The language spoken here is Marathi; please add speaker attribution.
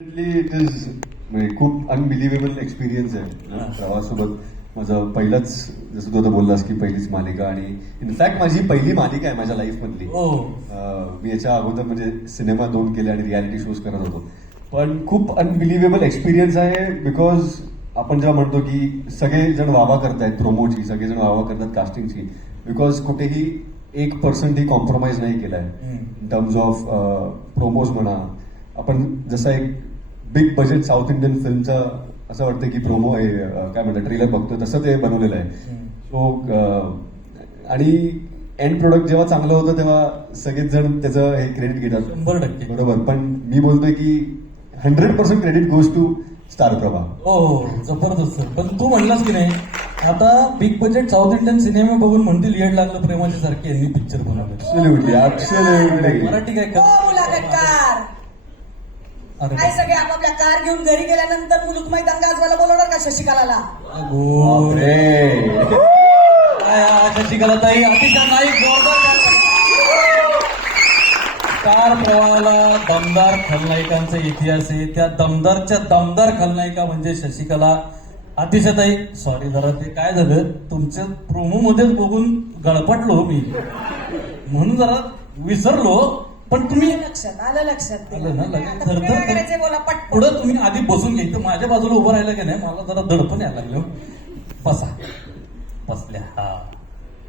Speaker 1: इट इज म्हणजे खूप अनबिलिव्हेबल एक्सपिरियन्स आहे प्रवाससोबत. माझं पहिलंच जसं तू आता बोललास की पहिलीच मालिका आणि इनफॅक्ट माझी पहिली मालिका आहे माझ्या लाईफ मधली. मी याच्या अगोदर म्हणजे सिनेमा दोन केले आणि रियालिटी शोज करत होतो. पण खूप अनबिलिव्हेबल एक्सपिरियन्स आहे बिकॉज आपण जेव्हा म्हणतो की सगळे जण वावा करतायत प्रोमोची सगळेजण वावा करतात कास्टिंगची बिकॉज कुठेही एक पर्सेंटही कॉम्प्रोमाइज नाही केलाय. इन टर्म्स ऑफ प्रोमोज म्हणा आपण जसं एक बिग बजेट साऊथ इंडियन फिल्मचा असं वाटतं की प्रोमो काय म्हणतात ट्रेलर बघतो तसं ते बनवलेलं आहे. सो आणि एंड प्रोडक्ट जेव्हा चांगलं होतं तेव्हा सगळेच जण त्याचं हे क्रेडिट घेतात.
Speaker 2: शंभर टक्के.
Speaker 1: बरोबर पण मी बोलतोय की hundred percent credit goes to star Prabha
Speaker 2: हो हो जबरदस्त पण तू म्हणलास की नाही आता बिग बजेट साऊथ इंडियन सिनेमे बघून म्हणतील येड लागलं प्रेमाच्या सारखे यांनी पिक्चर बनवले.
Speaker 1: ऍब्सोल्युटली ऍब्सोल्युटली
Speaker 2: मराठी काय
Speaker 3: हो
Speaker 2: अरे
Speaker 3: काय सगळे आपापल्या कार घेऊन घरी गेल्यानंतर मुलुक मैदान गाजवायला बोलवणार का शशिकलाला?
Speaker 2: अगो
Speaker 1: रे
Speaker 2: काय शशिकला ताई? अतिशय नाही कार प्रवाहाला दमदार खलनायकांचा इतिहास आहे. त्या दमदारच्या दमदार खलनायिका म्हणजे शशिकला. अतिशय ताई सॉरी जरा ते काय झालं? तुमच्या प्रोमो मध्येच बघून गळपटलो मी. म्हणून जरा विसरलो. पण तुम्ही
Speaker 3: लक्षात आलं लक्षात
Speaker 2: आलं ना, लगेच
Speaker 3: आता
Speaker 2: थरथर-
Speaker 3: काय करायचंय बोला पटपट.
Speaker 2: पुढं तुम्ही आधी बसून घ्यायचं माझ्या बाजूला उभं राहिलं की नाही मला जरा दडपण यायला लागलं बसा. बसल्या. हा.